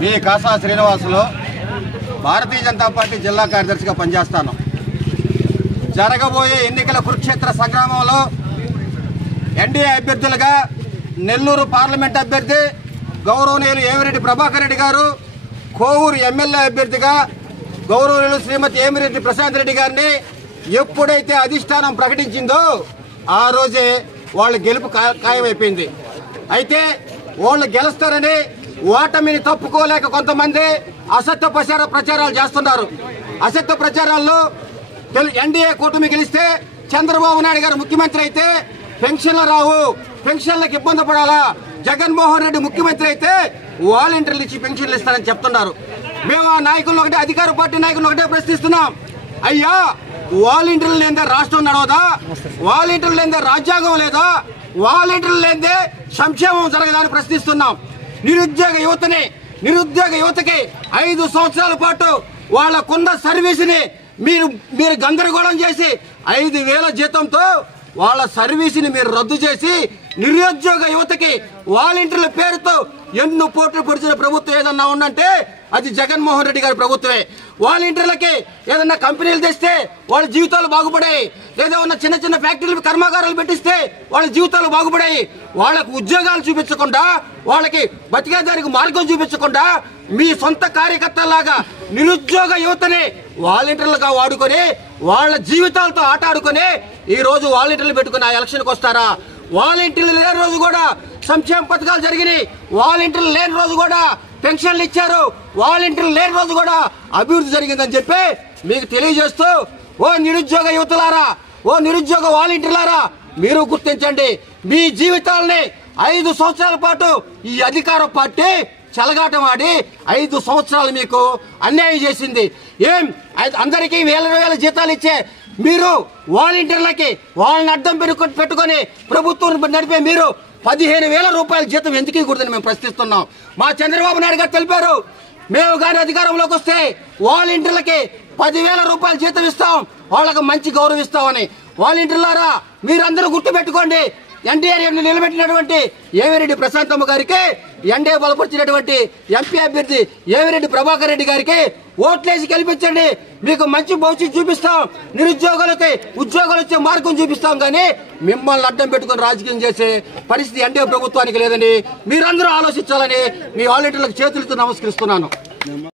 మీ Kasa Srinivasulu Bharatiya Janata party జిల్లా కార్యదర్శిగా పనిచేస్తాను. జరగబోయే ఎన్నికల కురుక్షేత్ర సంగ్రామంలో ఎన్డీఏ అభ్యర్థులుగా నెల్లూరు పార్లమెంట్ అభ్యర్థి గౌరవనీయులు ఏమిరెడ్డి ప్రభాకర్ రెడ్డి గారు, కోవూరు ఎమ్మెల్యే అభ్యర్థిగా గౌరవనీయులు శ్రీమతి ఏమిరెడ్డి ప్రశాంత్ రెడ్డి గారిని ఎప్పుడైతే అధిష్టానం ప్రకటించిందో ఆ రోజే వాళ్ళ గెలుపు ఖాయమైపోయింది. అయితే వాళ్ళు గెలుస్తారని ఓటమిని తప్పుకోలేక కొంతమంది అసత్య ప్రచారాలు చేస్తున్నారు. అసత్య ప్రచారాల్లో ఎన్డీఏ కూటమి గెలిస్తే చంద్రబాబు నాయుడు గారు ముఖ్యమంత్రి అయితే పెన్షన్లు రావు, పెన్షన్లకు ఇబ్బంది పడాలా, జగన్మోహన్ రెడ్డి ముఖ్యమంత్రి అయితే వాలంటీర్లు ఇచ్చి పెన్షన్లు ఇస్తారని చెప్తున్నారు. మేము ఆ నాయకులను ఒకటే, అధికార పార్టీ నాయకులను ఒకటే ప్రశ్నిస్తున్నాం. అయ్యా, వాలంటీర్లు లేదే రాష్ట్రం నడవదా? వాలంటీర్లు లేదే రాజ్యాంగం లేదా? వాలంటీర్లు లేదే సంక్షేమం జరగదని ప్రశ్నిస్తున్నాం. నిరుద్యోగ యువతకి 5 సంవత్సరాల పాటు వాళ్ళకున్న సర్వీసుని మీరు గందరగోళం చేసి 5,000 జీతంతో వాళ్ళ సర్వీసుని మీరు రద్దు చేసి నిరుద్యోగ యువతకి వాలంటీర్ల పేరుతో ఎన్నో పోట్లు పొడిచిన ప్రభుత్వం ఏదన్నా ఉందంటే అది జగన్మోహన్ రెడ్డి గారి ప్రభుత్వమే. వాలంటీర్లకి ఏదన్నా కంపెనీలు తెస్తే వాళ్ళ జీవితాలు బాగుపడాయి, లేదా ఉన్న చిన్న చిన్న ఫ్యాక్టరీలు కర్మాగారాలు పెట్టిస్తే వాళ్ళ జీవితాలు బాగుపడాయి. వాళ్ళకు ఉద్యోగాలు చూపించకుండా, వాళ్ళకి బతికేదానికి మార్గం చూపించకుండా మీ సొంత కార్యకర్తలాగా నిరుద్యోగ యువతని వాలంటీర్లుగా వాడుకొని వాళ్ళ జీవితాలతో ఆట ఆడుకొని ఈ రోజు వాలంటీర్లు పెట్టుకుని ఆ ఎలక్షన్కి వస్తారా? వాలంటీర్లు లేని రోజు కూడా సంక్షేమ పథకాలు జరిగినాయి, వాలంటీర్లు లేని రోజు కూడా పెన్షన్లు ఇచ్చారు, వాలంటీర్లు లేని రోజు కూడా అభివృద్ధి జరిగిందని చెప్పి మీకు తెలియజేస్తూ, ఓ నిరుద్యోగ యువతలారా, ఓ నిరుద్యోగ వాలంటీర్లారా, మీరు గుర్తించండి. మీ జీవితాలని 5 సంవత్సరాల పాటు ఈ అధికార పార్టీ చెలగాటం ఆడి 5 సంవత్సరాలు మీకు అన్యాయం చేసింది. అందరికీ వేల జీతాలు ఇచ్చే మీరు వాలంటీర్లకి వాళ్ళని అడ్డం పెట్టుకొని ప్రభుత్వం నడిపే మీరు 15,000 రూపాయల జీతం ఎందుకు ఇవ్వకూడదని మేము ప్రశ్నిస్తున్నాం. మా చంద్రబాబు నాయుడు గారు తెలిపారు, మేము కానీ అధికారంలోకి వస్తే వాలంటీర్లకి 10,000 రూపాయల జీతం ఇస్తాం, వాళ్ళకి మంచి గౌరవం ఇస్తామని. వాలంటీర్లారా, మీరందరూ గుర్తు పెట్టుకోండి. ఎన్డీఏ నిలబెట్టినటువంటి ఏమిరెడ్డి ప్రశాంతమ్మ గారికి, ఎన్డీఏ బలపరిచినటువంటి ఎంపీ అభ్యర్థి ఏమిరెడ్డి ప్రభాకర్ రెడ్డి గారికి ఓట్లేసి గెలిపించండి. మీకు మంచి భవిష్యత్తు చూపిస్తాం, నిరుద్యోగులకి ఉద్యోగాలు వచ్చే మార్గం చూపిస్తాం. కానీ మిమ్మల్ని అడ్డం పెట్టుకుని రాజకీయం చేసే పరిస్థితి ఎన్డీఏ ప్రభుత్వానికి లేదని మీరందరూ ఆలోచించాలని మీ వాలంటీర్లకు చేతులతో నమస్కరిస్తున్నాను.